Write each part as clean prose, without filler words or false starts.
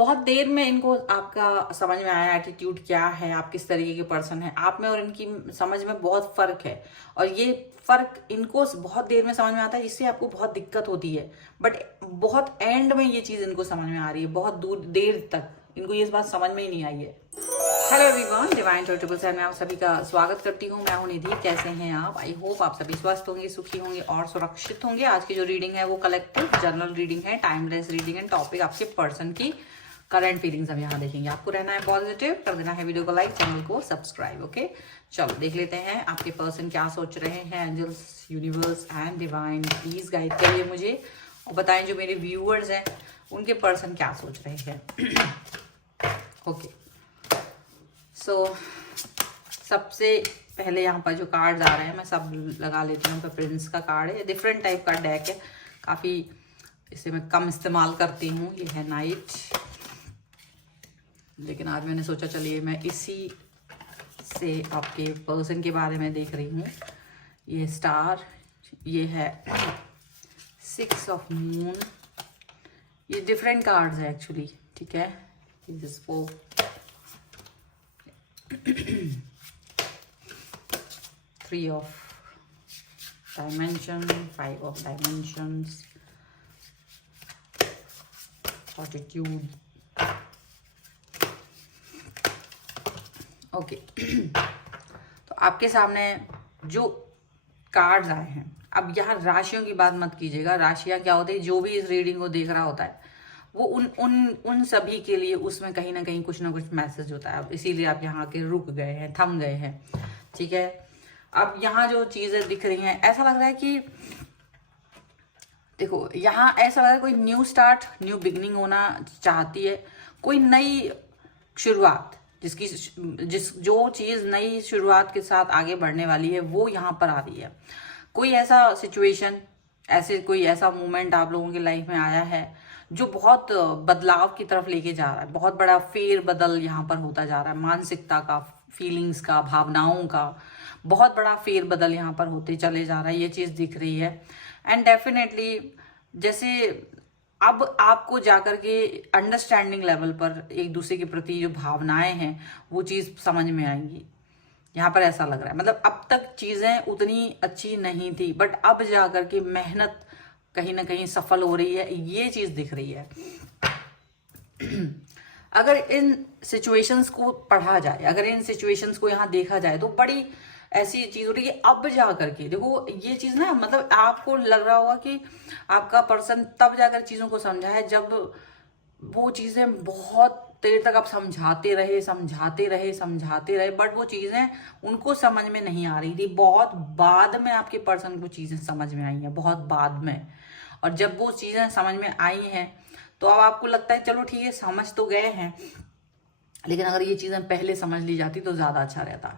बहुत देर में इनको आपका समझ में आया एटीट्यूड क्या है, आप किस तरीके के पर्सन है। आप में और इनकी समझ में बहुत फर्क है और ये फर्क इनको बहुत देर में समझ में आता है, जिससे आपको बहुत दिक्कत होती है। बट बहुत एंड में ये चीज इनको समझ में आ रही है, बहुत दूर देर तक इनको ये बात समझ में ही नहीं आई है। हेलो एवरीवन, डिवाइन चैरिटेबल से मैं आप सभी का स्वागत करती हूँ। मैं हूँ निधि। कैसे हैं आप? आई होप आप सभी स्वस्थ होंगे, सुखी होंगे और सुरक्षित होंगे। आज की जो रीडिंग है वो कलेक्टिव जनरल रीडिंग है, टाइमलेस रीडिंग है। टॉपिक आपके पर्सन की करंट फीलिंग्स हम यहाँ देखेंगे। आपको रहना है पॉजिटिव, कर देना है वीडियो को लाइक, चैनल को सब्सक्राइब। ओके, चलो देख लेते हैं आपके पर्सन क्या सोच रहे हैं। Angels, universe and divine please guide करिए मुझे और बताएं जो मेरे व्यूअर्स हैं उनके पर्सन क्या सोच रहे हैं। ओके, सो सबसे पहले यहाँ पर जो कार्ड्स आ रहे हैं मैं सब लगा लेती हूँ। प्रिंस का कार्ड है, डिफरेंट टाइप का डेक है, काफ़ी इसे मैं कम इस्तेमाल करती हूँ। ये है नाइट, लेकिन आज मैंने सोचा चलिए मैं इसी से आपके पर्सन के बारे में देख रही हूँ। ये स्टार, ये है 6 ऑफ मून। ये डिफरेंट कार्ड्स है एक्चुअली, ठीक है। वो 3 of dimension, 5 of dimensions, fortitude. Okay, तो आपके सामने जो कार्ड्स आए हैं, अब यहाँ राशियों की बात मत कीजिएगा। राशियाँ क्या होती है, जो भी इस रीडिंग को देख रहा होता है वो उन सभी के लिए उसमें कहीं ना कहीं कुछ ना कुछ मैसेज होता है। इसीलिए आप यहाँ के रुक गए हैं, थम गए हैं, ठीक है। अब यहाँ जो चीजें दिख रही हैं, ऐसा लग रहा है कि देखो, यहाँ ऐसा लग रहा है कोई न्यू स्टार्ट, न्यू बिगनिंग होना चाहती है, कोई नई शुरुआत, जो चीज नई शुरुआत के साथ आगे बढ़ने वाली है वो यहाँ पर आ रही है। कोई ऐसा सिचुएशन, कोई ऐसा मोमेंट आप लोगों की लाइफ में आया है जो बहुत बदलाव की तरफ लेके जा रहा है। बहुत बड़ा फेर बदल यहाँ पर होता जा रहा है, मानसिकता का, फीलिंग्स का, भावनाओं का बहुत बड़ा फेर बदल यहाँ पर होते चले जा रहा है। ये चीज दिख रही है। एंड डेफिनेटली जैसे अब आपको जाकर के अंडरस्टैंडिंग लेवल पर एक दूसरे के प्रति जो भावनाएं हैं वो चीज समझ में आएंगी। यहाँ पर ऐसा लग रहा है, मतलब अब तक चीजें उतनी अच्छी नहीं थी, बट अब जाकर के मेहनत कहीं ना कहीं सफल हो रही है, ये चीज दिख रही है। अगर इन सिचुएशंस को पढ़ा जाए, अगर इन सिचुएशंस को यहाँ देखा जाए तो बड़ी ऐसी चीज हो रही है। अब जा करके देखो ये चीज ना, मतलब आपको लग रहा होगा कि आपका पर्सन तब जाकर चीजों को समझा है जब वो चीजें बहुत देर तक आप समझाते रहे, बट वो चीजें उनको समझ में नहीं आ रही थी। बहुत बाद में आपके पर्सन को चीजें समझ में आई हैं, बहुत बाद में। और जब वो चीजें समझ में आई हैं तो अब आपको लगता है चलो ठीक है, समझ तो गए हैं, लेकिन अगर ये चीजें पहले समझ ली जाती तो ज्यादा अच्छा रहता,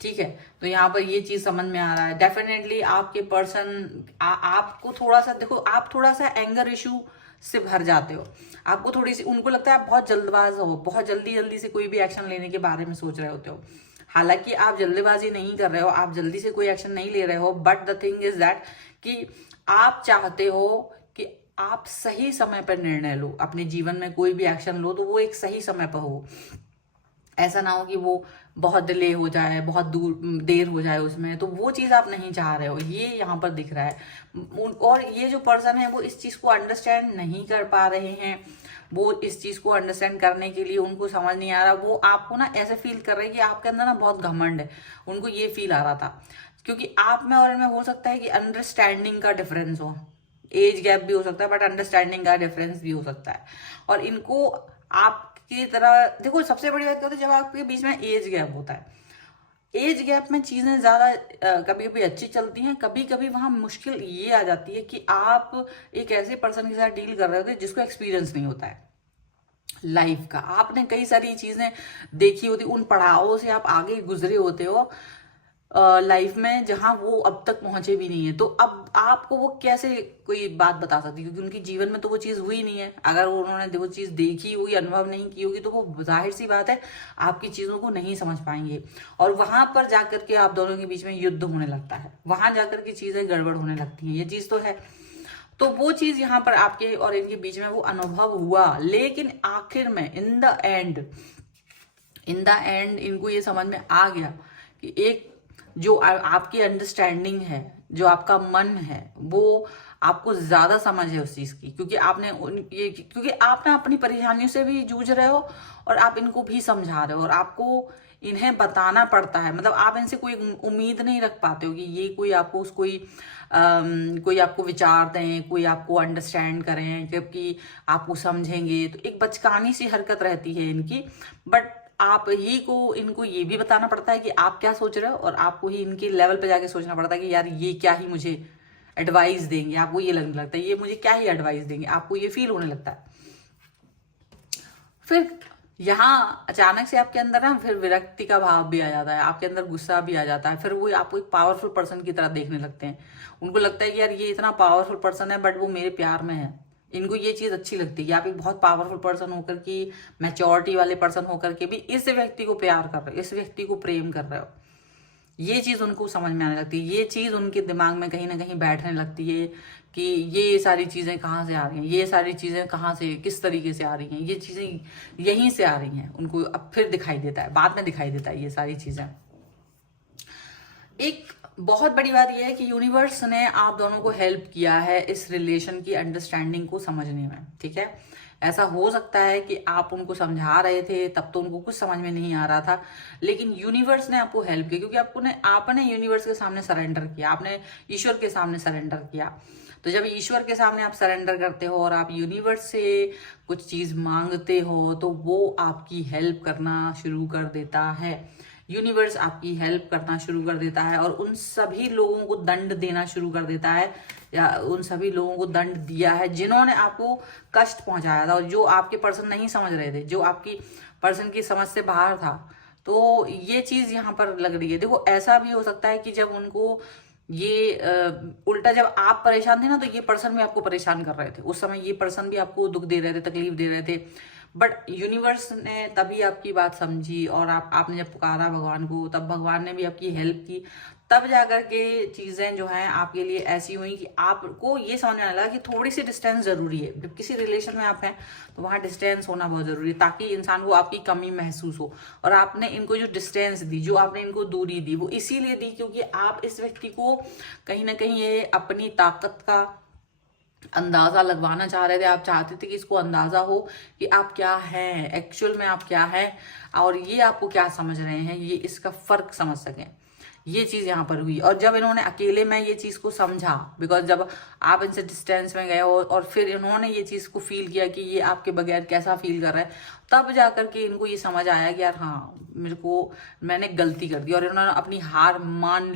ठीक है। तो यहाँ पर ये चीज समझ में आ रहा है। डेफिनेटली आपके पर्सन आपको थोड़ा सा, देखो आप थोड़ा सा एंगर इशू से भर जाते हो। आपको थोड़ी सी, उनको लगता है आप बहुत जल्दबाज हो, बहुत जल्दी से कोई भी एक्शन लेने के बारे में सोच रहे होते हो। हालांकि आप जल्दबाजी नहीं कर रहे हो, आप जल्दी से कोई एक्शन नहीं ले रहे हो, but the thing is that कि आप चाहते हो कि आप सही समय पर निर्णय लो, अपने जीवन में कोई भी एक्शन लो तो वो एक सही समय पर हो। ऐसा ना हो कि वो बहुत डिले हो जाए, बहुत देर हो जाए उसमें, तो वो चीज आप नहीं चाह रहे हो, ये यहाँ पर दिख रहा है। और ये जो पर्सन है वो इस चीज को अंडरस्टैंड नहीं कर पा रहे हैं। वो इस चीज को अंडरस्टैंड करने के लिए उनको समझ नहीं आ रहा। वो आपको ना ऐसे फील कर रहे हैं कि आपके अंदर ना बहुत घमंड है, उनको ये फील आ रहा था। क्योंकि आप में और इनमें हो सकता है कि अंडरस्टैंडिंग का डिफरेंस हो, एज गैप भी हो सकता है, बट अंडरस्टैंडिंग का डिफरेंस भी हो सकता है। और इनको आप की तरह देखो, सबसे बड़ी बात क्या होती है, जब आपके बीच में एज गैप होता है, एज गैप में चीजें ज्यादा कभी कभी अच्छी चलती हैं, कभी कभी वहां मुश्किल ये आ जाती है कि आप एक ऐसे पर्सन के साथ डील कर रहे होते हैं जिसको एक्सपीरियंस नहीं होता है लाइफ का। आपने कई सारी चीजें देखी होती, उन पड़ावों से आप आगे गुजरे होते हो लाइफ में, जहां वो अब तक पहुंचे भी नहीं है। तो अब आपको वो कैसे कोई बात बता सकती है, क्योंकि उनके जीवन में तो वो चीज हुई नहीं है। अगर उन्होंने वो चीज देखी होगी, अनुभव नहीं की होगी, तो वो जाहिर सी बात है आपकी चीजों को नहीं समझ पाएंगे। और वहां पर जाकर के आप दोनों के बीच में युद्ध होने लगता है, वहां जाकर के चीजें गड़बड़ होने लगती हैं, ये चीज तो है। तो वो चीज यहाँ पर आपके और इनके बीच में वो अनुभव हुआ, लेकिन आखिर में इन द एंड इनको ये समझ में आ गया कि एक जो आपकी अंडरस्टैंडिंग है, जो आपका मन है, वो आपको ज्यादा समझ है उस चीज की, क्योंकि क्योंकि आप ना अपनी परेशानियों से भी जूझ रहे हो और आप इनको भी समझा रहे हो, और आपको इन्हें बताना पड़ता है। मतलब आप इनसे कोई उम्मीद नहीं रख पाते हो कि ये कोई आपको कोई आपको विचार दें, कोई आपको अंडरस्टैंड करें, क्योंकि आपको समझेंगे। तो एक बचकानी सी हरकत रहती है इनकी, बट आप ही को इनको ये भी बताना पड़ता है कि आप क्या सोच रहे हो, और आपको ही इनके लेवल पे जाके सोचना पड़ता है कि यार ये क्या ही मुझे एडवाइस देंगे। आपको ये लगने लगता है ये मुझे क्या ही एडवाइस देंगे, आपको ये फील होने लगता है। फिर यहाँ अचानक से आपके अंदर ना फिर विरक्ति का भाव भी आ जाता है, आपके अंदर गुस्सा भी आ जाता है। फिर वो आपको एक पावरफुल पर्सन की तरह देखने लगते हैं। उनको लगता है कि यार ये इतना पावरफुल पर्सन है, बट वो मेरे प्यार में है। इनको ये चीज अच्छी लगती है कि आप एक बहुत पावरफुल पर्सन होकर की, मैच्योरिटी वाले पर्सन होकर के भी इस व्यक्ति को प्यार कर रहे हो, इस व्यक्ति को प्रेम कर रहे हो। ये चीज उनको समझ में आने लगती है, ये चीज उनके दिमाग में कहीं ना कहीं बैठने लगती है कि ये सारी चीजें कहाँ से आ रही हैं, ये सारी चीजें कहाँ से किस तरीके से आ रही हैं, ये चीजें यहीं से आ रही हैं। उनको अब फिर दिखाई देता है, बाद में दिखाई देता है ये सारी चीजें। एक बहुत बड़ी बात यह है कि यूनिवर्स ने आप दोनों को हेल्प किया है इस रिलेशन की अंडरस्टैंडिंग को समझने में, ठीक है। ऐसा हो सकता है कि आप उनको समझा रहे थे, तब तो उनको कुछ समझ में नहीं आ रहा था, लेकिन यूनिवर्स ने आपको हेल्प की, क्योंकि आपने यूनिवर्स के सामने सरेंडर किया, आपने ईश्वर के सामने सरेंडर किया। तो जब ईश्वर के सामने आप सरेंडर करते हो और आप यूनिवर्स से कुछ चीज मांगते हो, तो वो आपकी हेल्प करना शुरू कर देता है। यूनिवर्स आपकी हेल्प करना शुरू कर देता है और उन सभी लोगों को दंड देना शुरू कर देता है, या उन सभी लोगों को दंड दिया है जिन्होंने आपको कष्ट पहुंचाया था और जो आपके पर्सन नहीं समझ रहे थे, जो आपकी पर्सन की समझ से बाहर था। तो ये चीज यहाँ पर लग रही है। देखो, ऐसा भी हो सकता है कि जब उनको ये उल्टा, जब आप परेशान थे ना, तो ये पर्सन भी आपको परेशान कर रहे थे। उस समय ये पर्सन भी आपको दुख दे रहे थे, तकलीफ दे रहे थे, बट यूनिवर्स ने तभी आपकी बात समझी और आपने जब पुकारा भगवान को, तब भगवान ने भी आपकी हेल्प की। तब जाकर के चीजें जो हैं आपके लिए ऐसी हुई कि आपको ये समझ में आने लगा कि थोड़ी सी डिस्टेंस जरूरी है। जब किसी रिलेशन में आप हैं तो वहां डिस्टेंस होना बहुत जरूरी है, ताकि इंसान को आपकी कमी महसूस हो। और आपने इनको जो डिस्टेंस दी, जो आपने इनको दूरी दी, वो इसीलिए दी क्योंकि आप इस व्यक्ति को कहीं ना कहीं ये अपनी ताकत का अंदाजा लगवाना चाह रहे थे। आप चाहते थे कि इसको अंदाजा हो कि आप क्या हैं, एक्चुअल में आप क्या हैं, और ये आपको क्या समझ रहे हैं, ये इसका फर्क समझ सकें। ये चीज यहाँ पर हुई। और जब इन्होंने अकेले में ये चीज को समझा, बिकॉज जब आप इनसे डिस्टेंस में गए और फिर इन्होंने ये चीज को फील किया कि ये आपके बगैर कैसा फील कर रहा है, तब जाकर के इनको ये समझ आया कि यार हाँ, मैंने गलती कर दी, और इन्होंने अपनी हार मान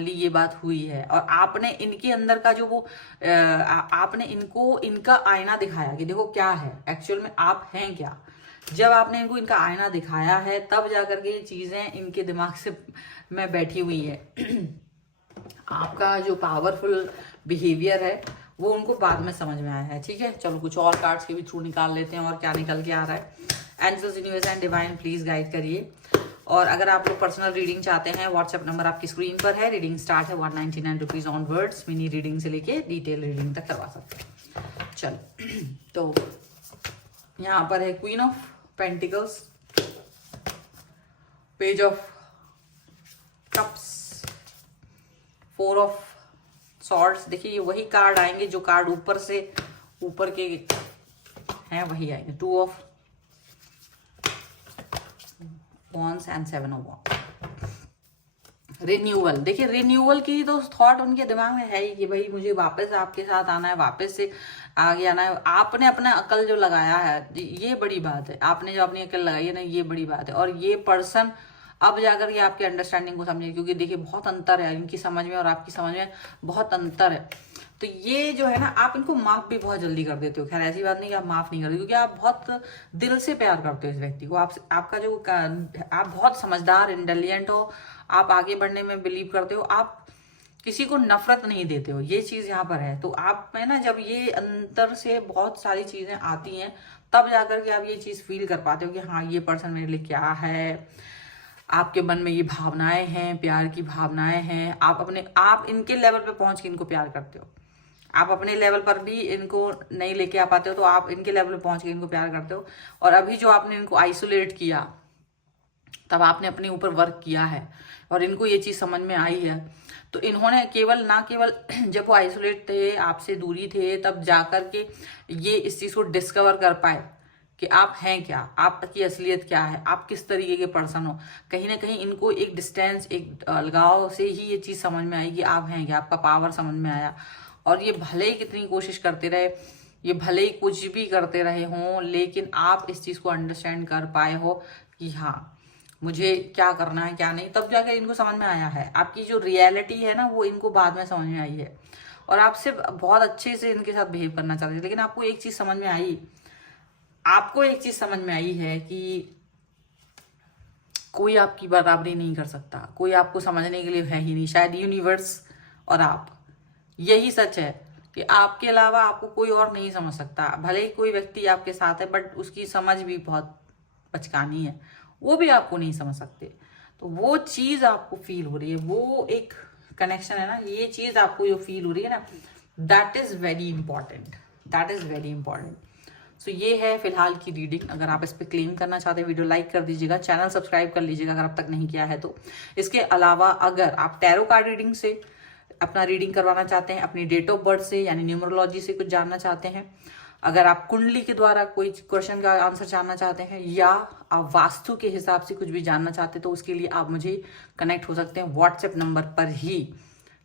ली। ये बात हुई है। और आपने इनके अंदर का जो आपने इनको इनका आईना दिखाया कि देखो क्या है एक्चुअल में, आप हैं क्या। जब आपने इनको इनका आईना दिखाया है, तब जाकर के ये चीजें इनके दिमाग से में बैठी हुई है। आपका जो पावरफुल बिहेवियर है वो उनको बाद में समझ में आया है, ठीक है। चलो कुछ और कार्ड्स के भी थ्रू निकाल लेते हैं और क्या निकल के आ रहा है। Angels, universe and divine please guide करिए। और अगर आप लोग पर्सनल रीडिंग चाहते हैं, व्हाट्सएप नंबर आपकी स्क्रीन पर है। रीडिंग स्टार्ट है 199 रुपीज ऑनवर्ड्स। मिनी रीडिंग से लेके डिटेल रीडिंग तक करवा सकते हैं। चलो, तो यहाँ पर है queen of pentacles, page of cups, four of swords. देखिए, ये वही कार्ड आएंगे जो कार्ड ऊपर के हैं, वही आएंगे। Two of wands and seven of wands. Renewal, देखिए रिन्यूअल की तो थॉट उनके दिमाग में है ही कि भाई मुझे वापस आपके साथ आना है, वापस से आगे आना है। आपने अपना अकल जो लगाया है, ये बड़ी बात है। आपने जो अपनी अकल लगाई है ना, ये बड़ी बात है। और ये पर्सन अब जाकर के आपके अंडरस्टैंडिंग को समझे, क्योंकि देखिए बहुत अंतर है इनकी समझ में और आपकी समझ में, बहुत अंतर है। तो ये जो है ना, आप इनको माफ भी बहुत जल्दी कर देते हो। खैर ऐसी बात नहीं कि आप माफ नहीं करते, क्योंकि आप बहुत दिल से प्यार करते हो इस व्यक्ति को। आप बहुत समझदार, इंटेलिजेंट हो, आप आगे बढ़ने में बिलीव करते हो, आप किसी को नफरत नहीं देते हो। ये चीज यहाँ पर है। तो आप में ना, जब ये अंतर से बहुत सारी चीजें आती हैं, तब जाकर के आप ये चीज फील कर पाते हो कि हाँ, ये पर्सन मेरे लिए क्या है। आपके मन में ये भावनाएं हैं, प्यार की भावनाएं हैं, आप इनके लेवल पे पहुंच के इनको प्यार करते हो। आप अपने लेवल पर भी इनको नहीं लेके आ पाते हो, तो आप इनके लेवल पे पहुंच के इनको प्यार करते हो। और अभी जो आपने इनको आइसोलेट किया, तब आपने अपने ऊपर वर्क किया है और इनको ये चीज समझ में आई है। तो इन्होंने ना केवल जब वो आइसोलेट थे, आपसे दूरी थे, तब जाकर के ये इस चीज को डिस्कवर कर पाए कि आप हैं क्या, आपकी असलियत क्या है, आप किस तरीके के पर्सन हो। कहीं ना कहीं इनको एक डिस्टेंस, एक अलगाव से ही ये चीज समझ में आई कि आप हैं क्या, आपका पावर समझ में आया। और ये भले ही कितनी कोशिश करते रहे, ये भले ही कुछ भी करते रहे हों, लेकिन आप इस चीज को अंडरस्टैंड कर पाए हो कि हाँ मुझे क्या करना है क्या नहीं, तब जाकर इनको समझ में आया है। आपकी जो रियलिटी है ना, वो इनको बाद में समझ में आई है। और आप सिर्फ बहुत अच्छे से इनके साथ बिहेव करना चाहते थे, लेकिन आपको एक चीज समझ में आई, है कि कोई आपकी बराबरी नहीं कर सकता, कोई आपको समझने के लिए है ही नहीं, शायद यूनिवर्स और आप। यही सच है कि आपके अलावा आपको कोई और नहीं समझ सकता। भले ही कोई व्यक्ति आपके साथ है, बट उसकी समझ भी बहुत बचकानी है, वो भी आपको नहीं समझ सकते। तो वो चीज आपको फील हो रही है, वो एक कनेक्शन है ना, ये चीज आपको जो फील हो रही है ना, दैट इज वेरी इंपॉर्टेंट। सो ये है फिलहाल की रीडिंग। अगर आप इस पर क्लेम करना चाहते हैं, वीडियो लाइक कर दीजिएगा, चैनल सब्सक्राइब कर लीजिएगा अगर अब तक नहीं किया है तो। इसके अलावा अगर आप टैरो कार्ड रीडिंग से अपना रीडिंग करवाना चाहते हैं, अपनी डेट ऑफ बर्थ से यानी न्यूमरोलॉजी से कुछ जानना चाहते हैं, अगर आप कुंडली के द्वारा कोई क्वेश्चन का आंसर जानना चाहते हैं, या आप वास्तु के हिसाब से कुछ भी जानना चाहते हैं, तो उसके लिए आप मुझे कनेक्ट हो सकते हैं व्हाट्सएप नंबर पर ही,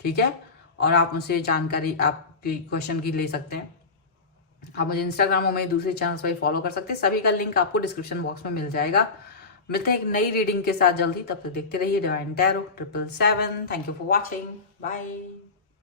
ठीक है। और आप मुझसे जानकारी आपकी क्वेश्चन की ले सकते हैं। आप मुझे इंस्टाग्राम और मेरे दूसरे चैनल्स पर फॉलो कर सकते हैं, सभी का लिंक आपको डिस्क्रिप्शन बॉक्स में मिल जाएगा। मिलते हैं एक नई रीडिंग के साथ जल्दी, तब तक देखते रहिए divine tarot 777। Thank you for watching, bye.